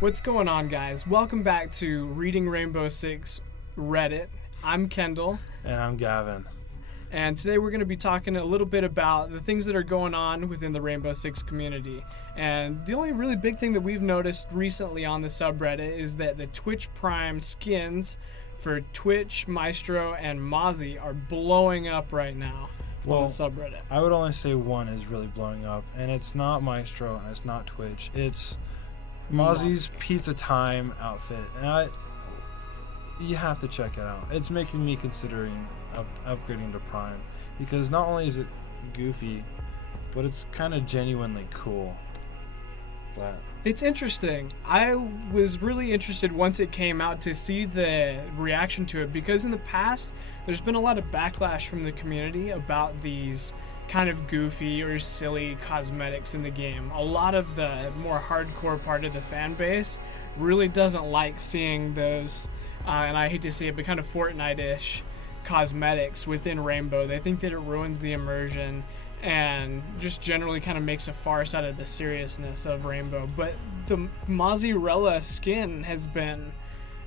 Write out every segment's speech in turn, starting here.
What's going on, guys? Welcome back to Reading Rainbow Six Reddit. I'm Kendall, And I'm Gavin. and today we're going to be talking a little bit about the things that are going on within the Rainbow Six community. And the only really big thing that we've noticed recently on the subreddit is that the Twitch Prime skins for Twitch, Maestro, and Mozzie are blowing up right now on the subreddit. I would only say one is really blowing up, and it's not Maestro and it's not Twitch. It's Mozzie's Pizza Time outfit, and you have to check it out. It's making me considering upgrading to Prime, because not only is it goofy, but it's kind of genuinely cool. It's interesting. I was really interested once it came out to see the reaction to it, because in the past there's been a lot of backlash from the community about these kind of goofy or silly cosmetics in the game. A lot of the more hardcore part of the fan base really doesn't like seeing those, and I hate to say it, but kind of Fortnite-ish cosmetics within Rainbow. They think that it ruins the immersion and just generally kind of makes a farce out of the seriousness of Rainbow. But the Mozzarella skin has been...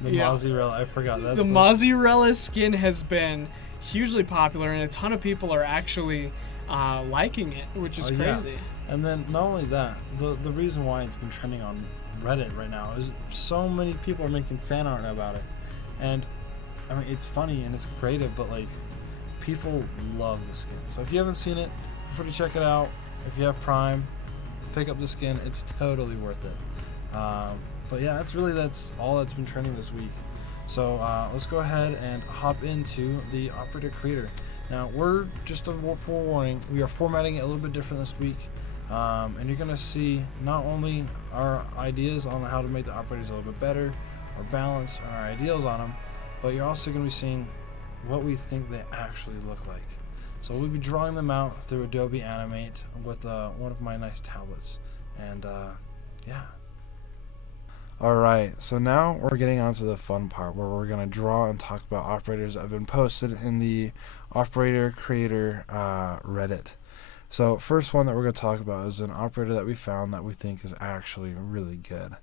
Mozzarella, I forgot. The Mozzarella skin has been hugely popular, and a ton of people are actually liking it, which is crazy. Yeah. And then not only that, the reason why it's been trending on Reddit right now is so many people are making fan art about it. And I mean, it's funny and it's creative, but like, people love the skin. So if you haven't seen it, feel free to check it out. If you have Prime, pick up the skin. It's totally worth it. But yeah, that's all that's been trending this week. So let's go ahead and hop into the operator creator. Now, we're just a forewarning, we are formatting it a little bit different this week. And you're going to see not only our ideas on how to make the operators a little bit better, our balance, and our ideals on them, but you're also going to be seeing what we think they actually look like. So we'll be drawing them out through Adobe Animate with one of my nice tablets. And yeah. Alright, so now we're getting on to the fun part where we're going to draw and talk about operators that have been posted in the operator creator Reddit. So first one that we're going to talk about is an operator that we found that we think is actually really good.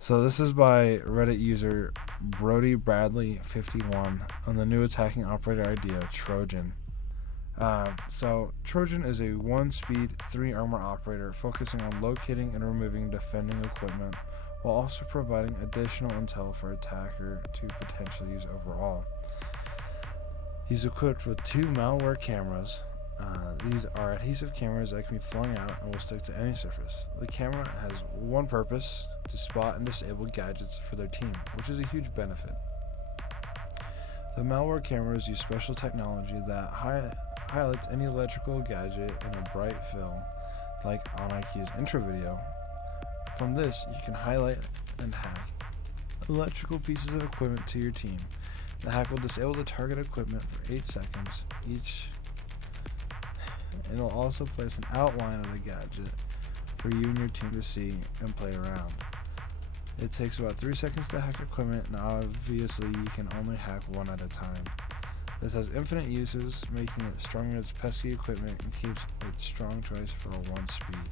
So this is by Reddit user Brody Bradley 51 on the new attacking operator idea, Trojan. So Trojan is a 1-speed, 3-armor operator focusing on locating and removing defending equipment, while also providing additional intel for attacker to potentially use overall. He's equipped with 2 malware cameras. These are adhesive cameras that can be flung out and will stick to any surface. The camera has one purpose: to spot and disable gadgets for their team, which is a huge benefit. The malware cameras use special technology that highlights any electrical gadget in a bright film, like on IQ's intro video. From this, you can highlight and hack electrical pieces of equipment to your team. The hack will disable the target equipment for 8 seconds each, and it will also place an outline of the gadget for you and your team to see and play around. It takes about 3 seconds to hack equipment, and obviously you can only hack one at a time. This has infinite uses, making it stronger than its pesky equipment and keeps it strong choice for a 1-speed.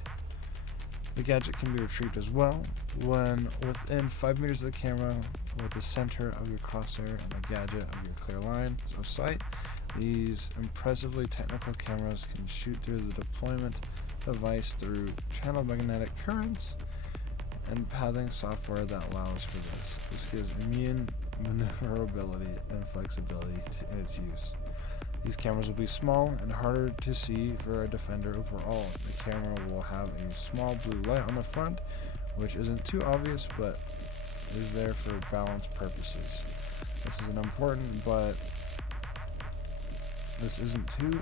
The gadget can be retrieved as well when within 5 meters of the camera, with the center of your crosshair and the gadget of your clear line of sight. These impressively technical cameras can shoot through the deployment device through channel magnetic currents and pathing software that allows for this. This gives immune maneuverability and flexibility in its use. These cameras will be small and harder to see for a defender overall. The camera will have a small blue light on the front, which isn't too obvious, but is there for balance purposes. This isn't too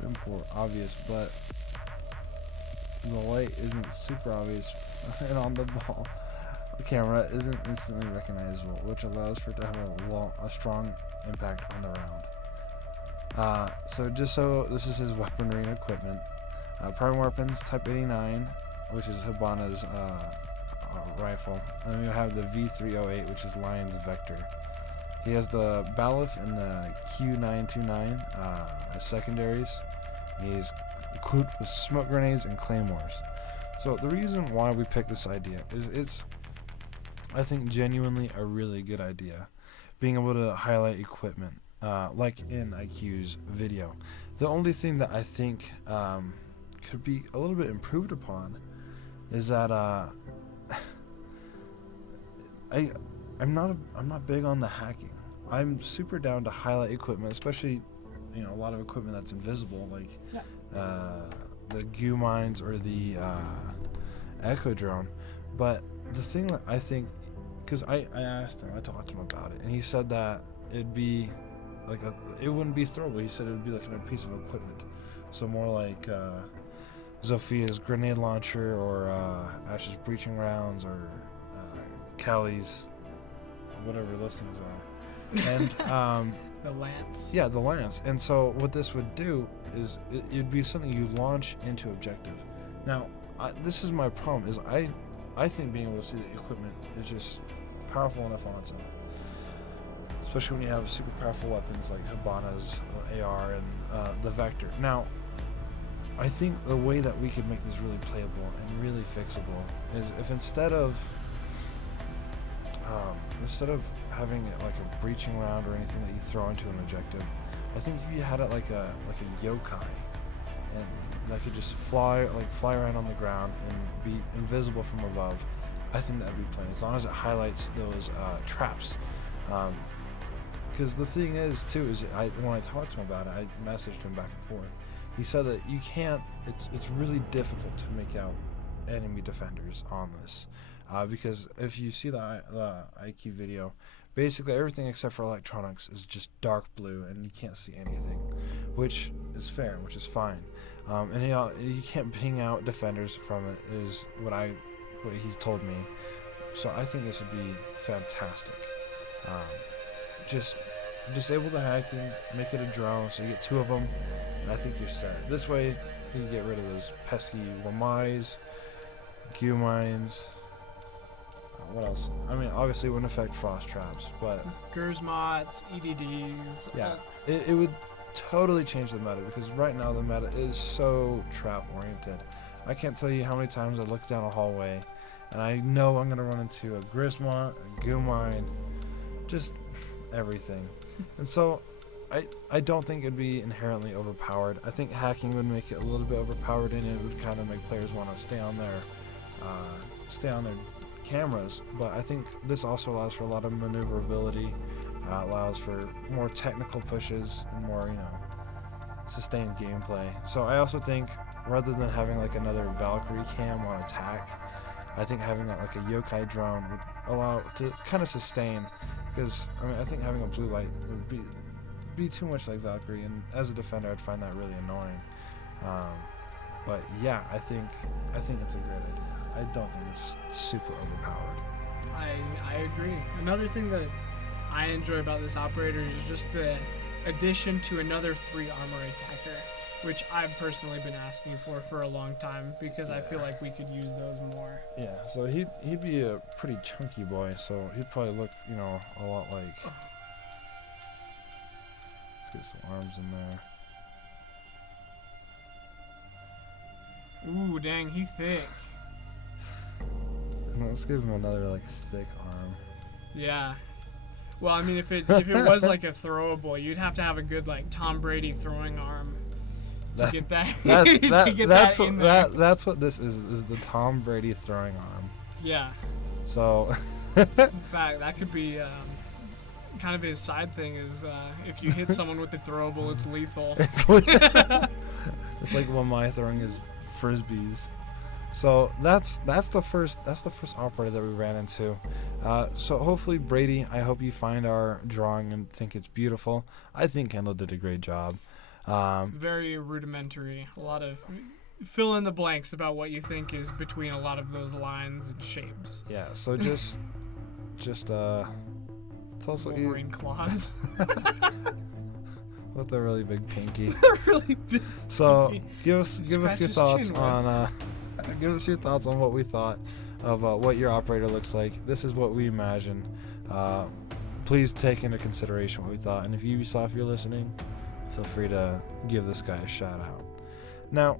obvious, but the light isn't super obvious, and on the ball, the camera isn't instantly recognizable, which allows for it to have a strong impact on the round. So this is his weaponry and equipment. Prime weapons, Type 89, which is Hibana's rifle. And then we have the V308, which is Lion's Vector. He has the Balif and the Q929 as secondaries. He's equipped with smoke grenades and claymores. So the reason why we picked this idea is I think genuinely a really good idea. Being able to highlight equipment, like in IQ's video. The only thing that I think could be a little bit improved upon is that I'm not big on the hacking. I'm super down to highlight equipment, especially a lot of equipment that's invisible, like the goo mines or the Echo drone. But the thing that I think, because I asked him, I talked to him about it, and he said that it'd be like it wouldn't be throwable. He said it would be like a piece of equipment, so more like Zophia's grenade launcher or Ash's breaching rounds or Callie's whatever those things are, and The lance. yeah, the lance. And so what this would do is it'd be something you launch into objective. Now, this is my problem, is I think being able to see the equipment is just powerful enough on its own. Especially when you have super powerful weapons like Hibana's AR and the Vector. Now, I think the way that we could make this really playable and really fixable is if instead of having it like a breaching round or anything that you throw into an objective, I think if you had it like a yokai, and that could just fly around on the ground and be invisible from above, I think that'd be plenty, as long as it highlights those traps. Because the thing is too is when I talked to him about it, I messaged him back and forth. He said that you can't. It's really difficult to make out enemy defenders on this, because if you see the IQ video, basically everything except for electronics is just dark blue, and you can't see anything, which is fair, which is fine. And you can't ping out defenders from it, is what he told me. So I think this would be fantastic. Just disable the hacking, make it a drone, so you get 2 of them, and I think you're set. This way, you can get rid of those pesky Wamais, Goo mines. What else? I mean, obviously it wouldn't affect frost traps, but Gersmots, EDDs. yeah, it would totally change the meta, because right now the meta is so trap oriented. I can't tell you how many times I look down a hallway and I know I'm gonna run into a Grismont, a Goo mine, just everything. And so I don't think it'd be inherently overpowered. I think hacking would make it a little bit overpowered, and it would kind of make players want to stay on their cameras. But I think this also allows for a lot of maneuverability, allows for more technical pushes and more sustained gameplay. So I also think rather than having like another Valkyrie cam on attack, I think having like a yokai drone would allow it to kind of sustain. Because I think having a blue light would be too much like Valkyrie, and as a defender, I'd find that really annoying. But yeah, I think it's a great idea. I don't think it's super overpowered. I agree. Another thing that I enjoy about this operator is just the addition to another 3 armor attacker, which I've personally been asking for a long time, because I feel like we could use those more. Yeah, so he'd be a pretty chunky boy, so he'd probably look, a lot like... Let's get some arms in there. Ooh, dang, he's thick. And let's give him another, thick arm. Yeah. Well, I mean, if it was like a throwable, you'd have to have a good, Tom Brady throwing arm. To get that, that's what this is the Tom Brady throwing arm. Yeah. So. In fact, that could be kind of his side thing. Is if you hit someone with the throwable, it's lethal. It's like Wamai throwing his frisbees. So that's the first operator that we ran into. So hopefully, Brady, I hope you find our drawing and think it's beautiful. I think Kendall did a great job. It's very rudimentary. A lot of fill in the blanks about what you think is between a lot of those lines and shapes. Yeah, so just tell us what you... Wolverine claws. With a really big pinky. Really big so pinky. give us your thoughts on give us your thoughts on what we thought of what your operator looks like. This is what we imagine. Please take into consideration what we thought, and if you're listening, feel free to give this guy a shout out. Now,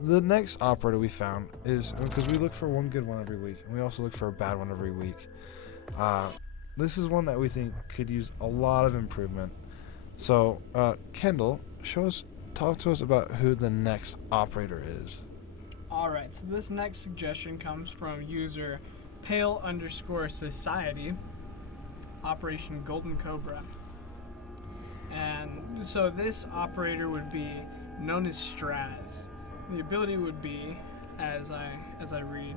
the next operator we found is, because we look for one good one every week, and we also look for a bad one every week. This is one that we think could use a lot of improvement. So, Kendall, talk to us about who the next operator is. Alright, so this next suggestion comes from user Pale_Society, Operation Golden Cobra. And so this operator would be known as Straz. The ability would be, as I read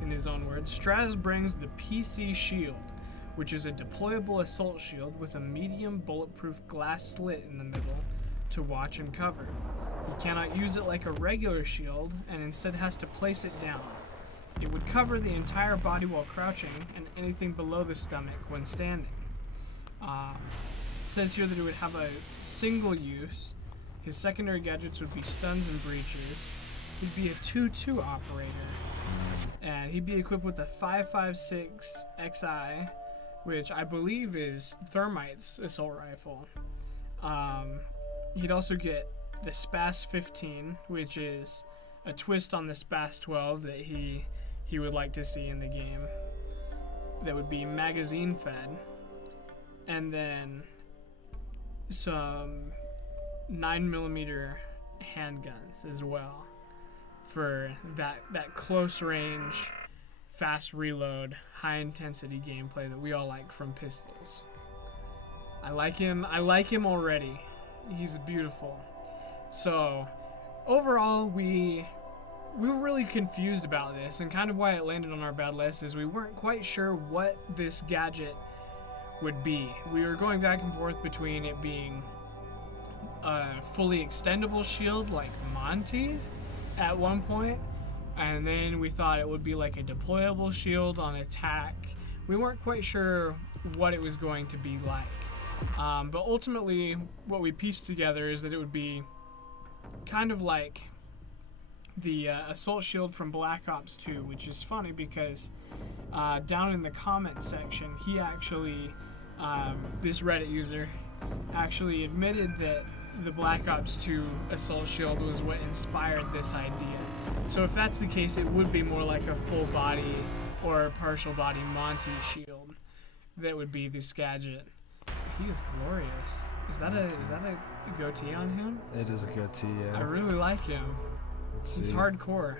in his own words, Straz brings the PC Shield, which is a deployable assault shield with a medium bulletproof glass slit in the middle to watch and cover. He cannot use it like a regular shield and instead has to place it down. It would cover the entire body while crouching and anything below the stomach when standing. It says here that it would have a single use. His secondary gadgets would be stuns and breaches. He'd be a 2-2 operator. And he'd be equipped with a 5.56 XI, which I believe is Thermite's assault rifle. He'd also get the Spas 15, which is a twist on the Spas 12 that he would like to see in the game. That would be magazine fed. And then some 9mm handguns as well for that close range, fast reload, high intensity gameplay that we all like from pistols. I like him already. He's beautiful. So overall, we were really confused about this, and kind of why it landed on our bad list is we weren't quite sure what this gadget would be. We were going back and forth between it being a fully extendable shield like Monty at one point, and then we thought it would be like a deployable shield on attack. We weren't quite sure what it was going to be like. But ultimately, what we pieced together is that it would be kind of like the assault shield from Black Ops 2, which is funny because down in the comment section, he actually, this Reddit user, actually admitted that the Black Ops 2 assault shield was what inspired this idea. So if that's the case, it would be more like a full body or partial body Monty shield that would be this gadget. He is glorious. Is that a goatee on him? It is a goatee, yeah. I really like him. He's hardcore.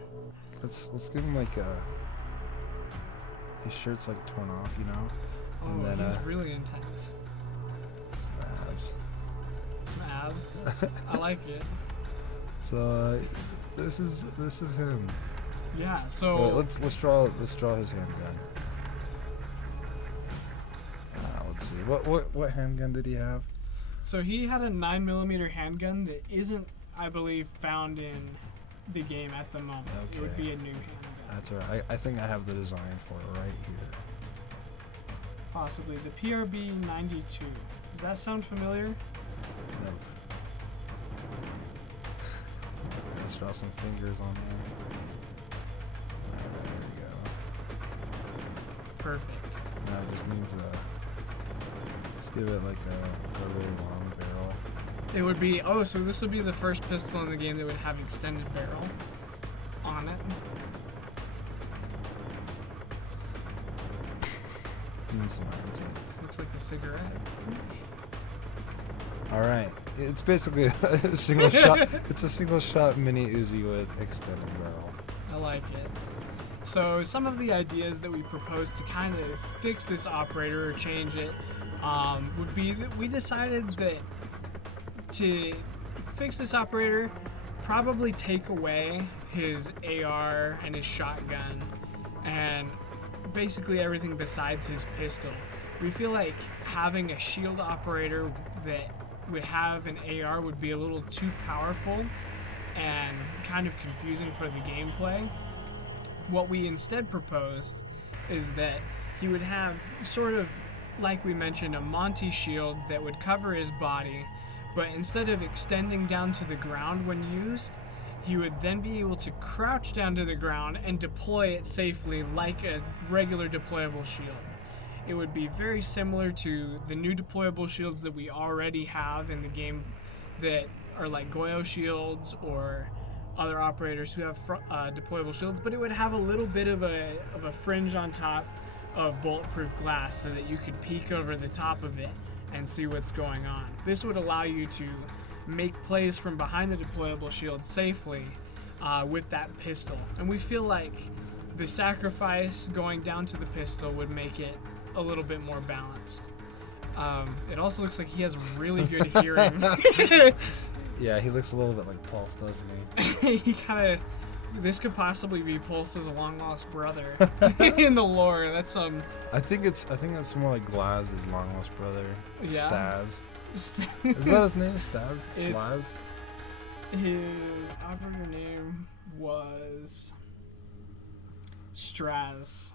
Let's give him like his shirt's like torn off, you know? Oh, and then, he's really intense. Some abs. Some abs. I like it. So this is him. Yeah. So wait, let's draw his handgun. Let's see. What handgun did he have? So he had a 9mm handgun that isn't, I believe, found in the game at the moment. Okay. It would be a new handgun. That's right. I think I have the design for it right here. Possibly. The PRB 92. Does that sound familiar? No. Let's draw some fingers on there. There we go. Perfect. Now it just needs let's give it like a really long barrel. It would be, so this would be the first pistol in the game that would have extended barrel on it. And some iron sights. Looks like a cigarette. Alright, it's basically a single shot. It's a single shot mini Uzi with extended barrel. I like it. So some of the ideas that we proposed to kind of fix this operator or change it would be that we decided that to fix this operator, probably take away his AR and his shotgun and basically everything besides his pistol. We feel like having a shield operator that would have an AR would be a little too powerful and kind of confusing for the gameplay. What we instead proposed is that he would have sort of, like we mentioned, a Monty shield that would cover his body, but instead of extending down to the ground when used, he would then be able to crouch down to the ground and deploy it safely like a regular deployable shield. It would be very similar to the new deployable shields that we already have in the game that are like Goyo shields or other operators who have deployable shields, but it would have a little bit of a fringe on top of bulletproof glass so that you could peek over the top of it and see what's going on. This would allow you to make plays from behind the deployable shield safely with that pistol. And we feel like the sacrifice going down to the pistol would make it a little bit more balanced. It also looks like he has really good hearing. Yeah, he looks a little bit like Pulse, doesn't he? He kind of. This could possibly be Pulse's long lost brother in the lore. That's I think that's more like Glaz's long lost brother. Yeah. Staz. Is that his name? Staz? It's- Slaz? His operator name was Straz.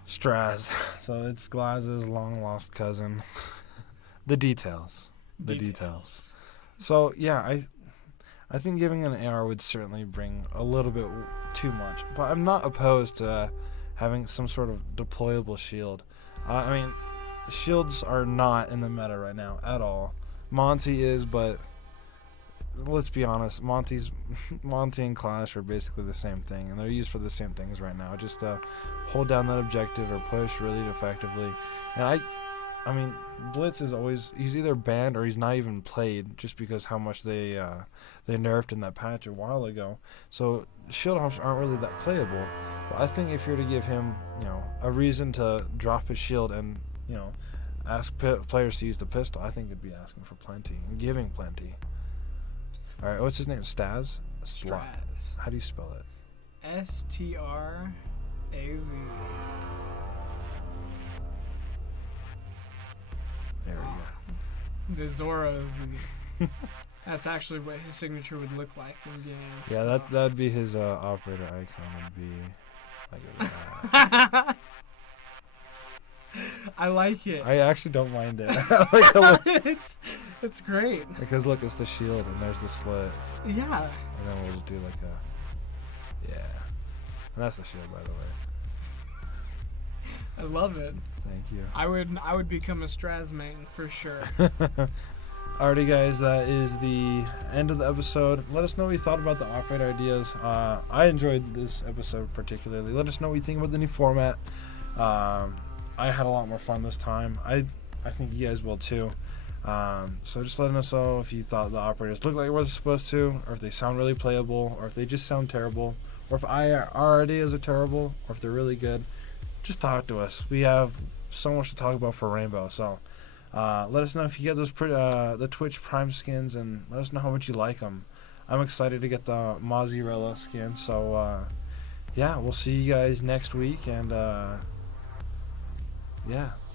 So it's Glaz's long lost cousin. The details. The details. So yeah, I think giving an AR would certainly bring a little bit too much, but I'm not opposed to having some sort of deployable shield. I mean, shields are not in the meta right now at all. Monty is, but let's be honest, Monty and Clash are basically the same thing, and they're used for the same things right now, just to hold down that objective or push really effectively. And I mean, Blitz is always, he's either banned or he's not even played just because how much they nerfed in that patch a while ago. So shield hops aren't really that playable. But I think if you're to give him, a reason to drop his shield and, ask players to use the pistol, I think it'd be asking for plenty and giving plenty. All right, what's his name? Staz? Straz. How do you spell it? Straz. There we go. The Zoro's. That's actually what his signature would look like in game. Yeah, so. that'd be his operator icon. Would be like that. I like it. I actually don't mind it. I like a look. It's great. Because look, it's the shield and there's the slit. Yeah. And then we'll just do like a, yeah. And that's the shield, by the way. I love it. Thank you. I would become a Straz main for sure. Alrighty, guys, that is the end of the episode. Let us know what you thought about the operator ideas. I enjoyed this episode particularly. Let us know what you think about the new format. I had a lot more fun this time. I think you guys will too. So just letting us know if you thought the operators look like what they're supposed to, or if they sound really playable, or if they just sound terrible, or if our ideas are terrible, or if they're really good. Just talk to us. We have so much to talk about for Rainbow. So let us know if you get those the Twitch Prime skins, and let us know how much you like them. I'm excited to get the Mozzarella skin. So yeah, we'll see you guys next week, and yeah.